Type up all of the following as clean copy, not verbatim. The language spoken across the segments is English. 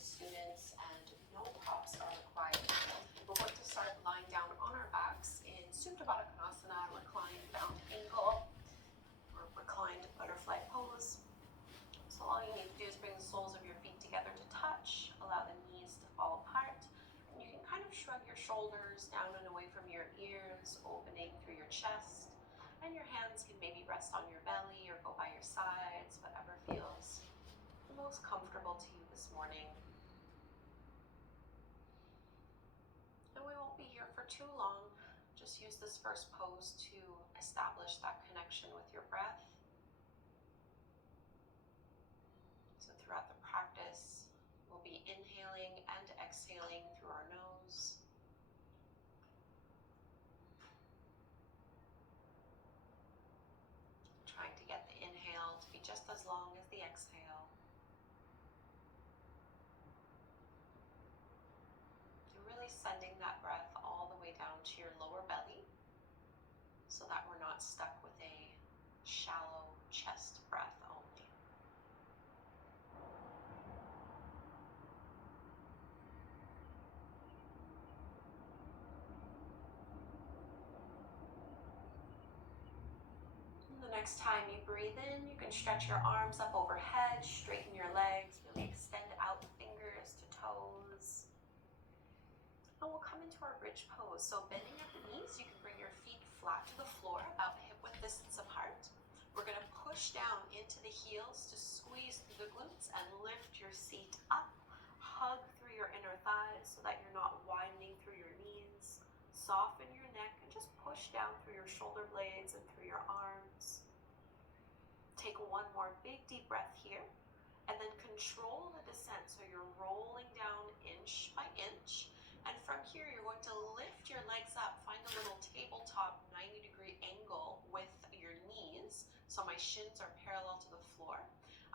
students, and no props are required. We're going to start lying down on our backs in Supta Baddha Konasana, reclined bound angle, or reclined butterfly pose. So all you need to do is bring the soles of your feet together to touch, allow the knees to fall apart, and you can kind of shrug your shoulders down and away from your ears, opening through your chest, and your hands can maybe rest on your belly or go by your sides, whatever feels the most comfortable to you this morning. And we won't be here for too long. Just use this first pose to establish that connection with your breath. So throughout the practice, we'll be inhaling and exhaling through our nose. Trying to get the inhale to be just as long as the exhale. And really sending that breath all the way down to your lower belly so that we're not stuck with a shallow chest breath only. The next time you breathe in, you can stretch your arms up overhead, straighten your legs, really extend out the fingers to toes. And we'll come into our bridge pose. So bending at the knees, you can bring your feet flat to the floor, about hip-width distance apart. We're going to push down into the heels to squeeze through the glutes and lift your seat up. Hug through your inner thighs so that you're not widening through your knees. Soften your neck and just push down through your shoulder blades and through your arms. Take one more big deep breath here and then control the descent. So you're rolling down inch by inch. And from here, you're going to lift your legs up. Find a little tabletop 90-degree angle with your knees. So my shins are parallel to the floor.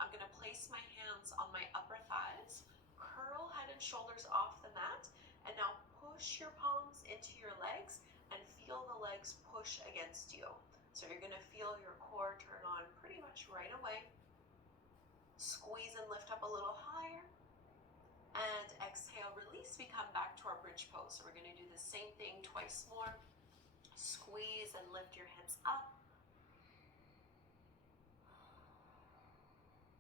I'm going to place my hands on my upper thighs, curl head and shoulders off the mat, and now push your palms into your legs and feel the legs push against you. So you're going to feel your core turn on pretty much right away. Squeeze and lift up a little higher. And exhale, release. We come back to our bridge pose. So we're going to do the same thing twice more. Squeeze and lift your hips up.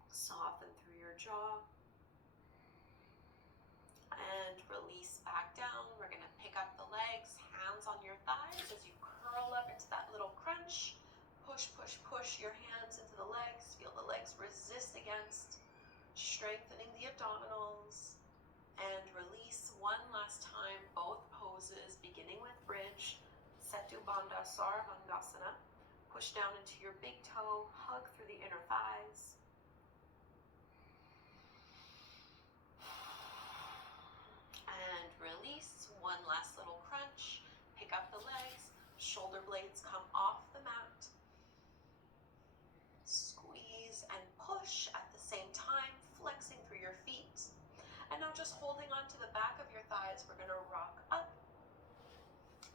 Soften through your jaw. And release back down. We're going to pick up the legs, hands on your thighs as you curl up into that little crunch. Push, push, push your hands into the legs. Feel the legs resist against, strengthening the abdominals. And release one last time, both poses, beginning with bridge. Setu Bandha Sarvangasana. Push down into your big toe, hug through the inner thighs. And release, one last little crunch. Pick up the legs, shoulder blades come off the mat. Squeeze and push at the same time, flexing through your feet. And now just holding on to the back of your thighs, we're going to rock up.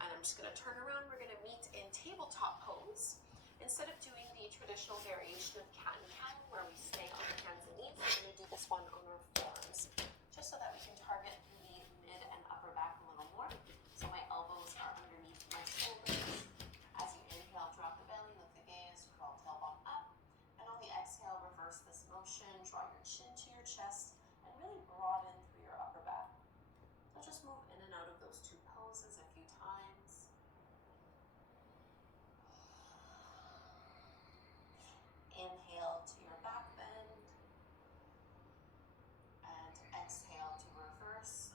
And I'm just going to turn around. We're going to meet in tabletop pose. Instead of doing the traditional variation of cat and cow, where we stay on our hands and knees, we're going to do this one on our forearms, just so that we can target the mid and upper back a little more. So my elbows are underneath my shoulders. As you inhale, drop the belly, lift the gaze, crawl tailbone up. And on the exhale, reverse this motion, draw your chin to your chest, and really broaden through your upper back. So just move in and out of those two poses a few times. Inhale to your back bend. And exhale to reverse.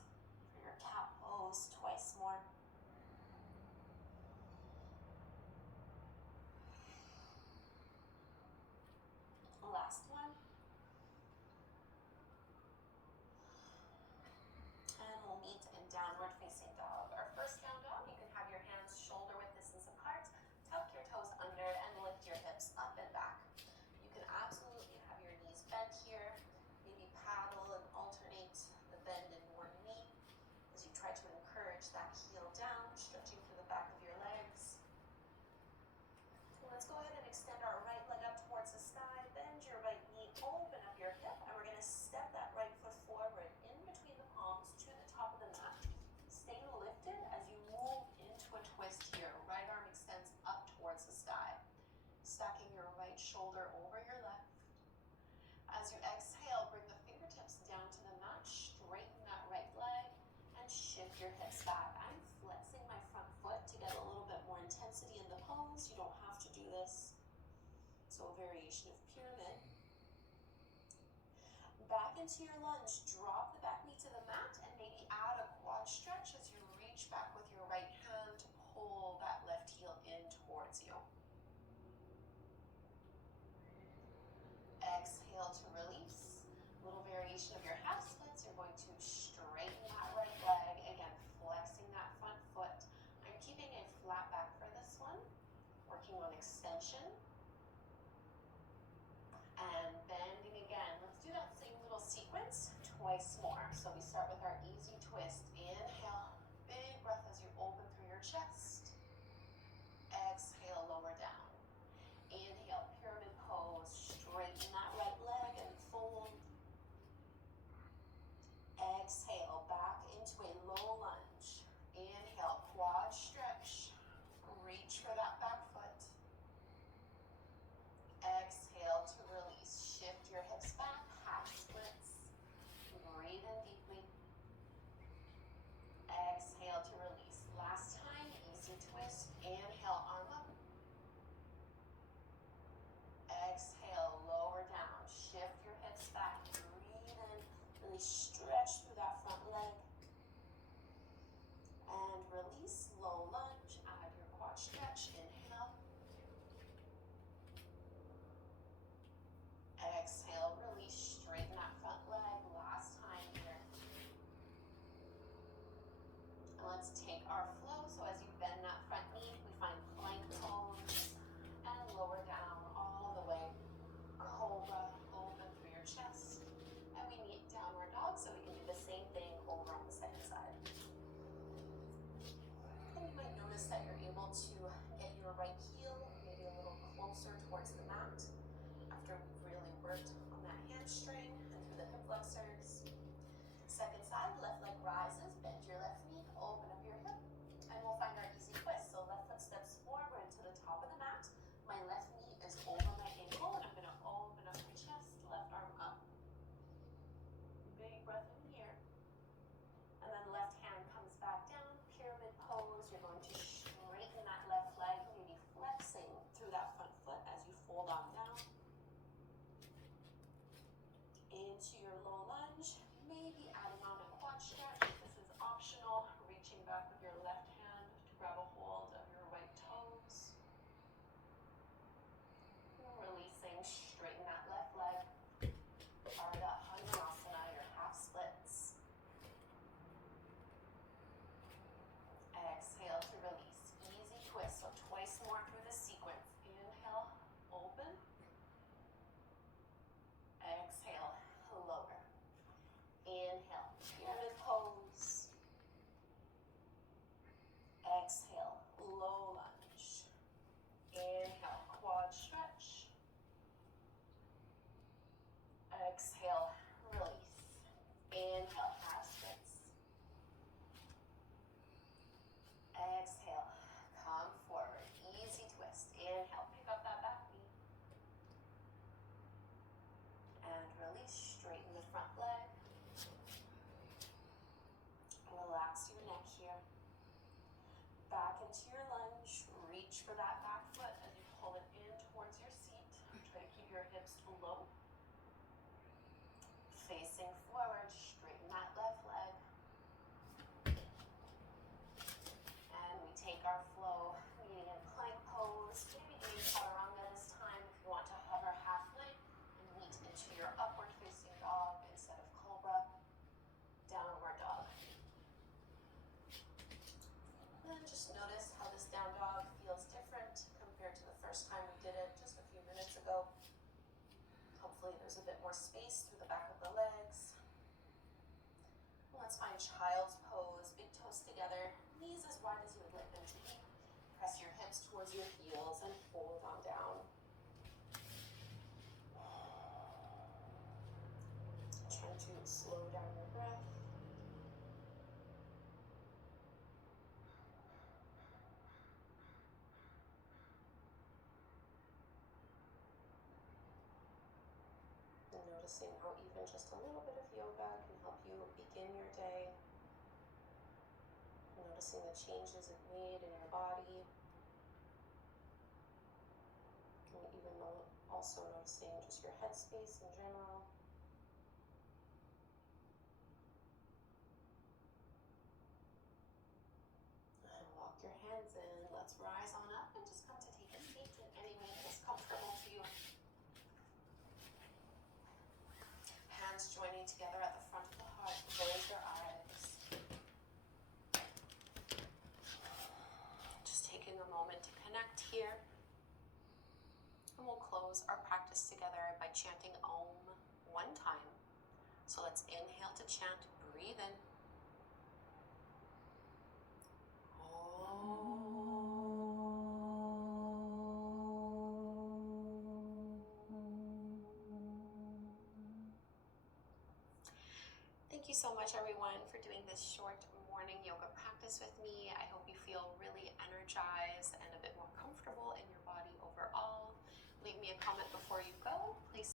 As you exhale, bring the fingertips down to the mat, straighten that right leg, and shift your hips back. I'm flexing my front foot to get a little bit more intensity in the pose. You don't have to do this. So a variation of pyramid. Back into your lunge, drop the back knee to the mat and maybe add a quad stretch as you reach back with your right hand to pull that left heel in towards you. Exhale to release. A little variation of your half splits. You're going to straighten that right leg. Again, flexing that front foot. I'm keeping a flat back for this one. Working on extension. And bending again. Let's do that same little sequence twice more. So we start with our easy twist. Inhale, big breath as you open through your chest. Exhale, lower down. Inhale, pyramid pose. Straighten that right leg and fold. Exhale, back into a low lunge. Inhale, quad stretch. Reach for that back foot. Exhale to release. Shift your hips back, half splits. Breathe in deeply. Exhale to release. Last time, easy twist. Inhale, arm up. Exhale, lower down. Shift your hips back. Breathe in. Really stretch through that front leg. And release. Low lunge. Add your quad stretch. Inhale. Exhale, release, straighten that front leg. Last time here. And let's take our flow. So as you bend that front knee, we find plank pose and lower down all the way. Cobra, open through your chest. And we meet downward dog, so we can do the same thing over on the second side. And you might notice that you're able to get your right heel maybe a little closer towards the mat after we've really worked on that hamstring and through the hip flexors. Second side, left leg rises, bend your left knee, open up your hip, and we'll find our easy twist. So left foot steps forward to the top of the mat. My left knee is over my ankle, and I'm going to open up my chest, left arm up. Big breath in here. And then left hand comes back down, pyramid pose. You're going to straighten that left leg, maybe flexing through that front foot as you fold on down. Into your low lunge, maybe adding on a quad stretch. This is optional. Reaching back with your left hand to grab a hold of your right toes. Releasing, straighten that left leg. Ardha Hanuasana, your half splits. Exhale to release. Easy twist, so twice more through the sequence. Inhale, open. Exhale, lower. Inhale, pyramid pose. Exhale, low lunge. Inhale, quad stretch. Exhale, release. Inhale, half splits. Exhale, come forward. Easy twist. Inhale, pick up that back knee. And release, straighten the front leg. Relax your neck here. Back into your lunge. Reach for that back foot as you pull it in towards your seat. Try to keep your hips low. Facing forward, straighten that left leg. And we take our flow, meeting in plank pose. Maybe doing chaturanga this time if you want to hover halfway and meet into your upward facing dog instead of cobra. Downward dog. And just notice how this down dog feels different compared to the first time we did it just a few minutes ago. Hopefully there's a bit more space through the back of the legs. Let's find child's pose, big toes together, knees as wide as you would like them to be. Press your hips towards your heels and fold on down. Trying to slow down your breath. Noticing how even just a little bit of yoga can help you begin your day. Noticing the changes it made in your body. And even also noticing just your headspace in general. And walk your hands in. Let's rise on up and just come to take a seat in any way that is comfortable to you. Hands joining together at the front of the heart. Close your eyes. Just taking a moment to connect here. And we'll close our practice together by chanting Om one time. So let's inhale to chant. Breathe in. Thank you so much, everyone, for doing this short morning yoga practice with me. I hope you feel really energized and a bit more comfortable in your body overall. Leave me a comment before you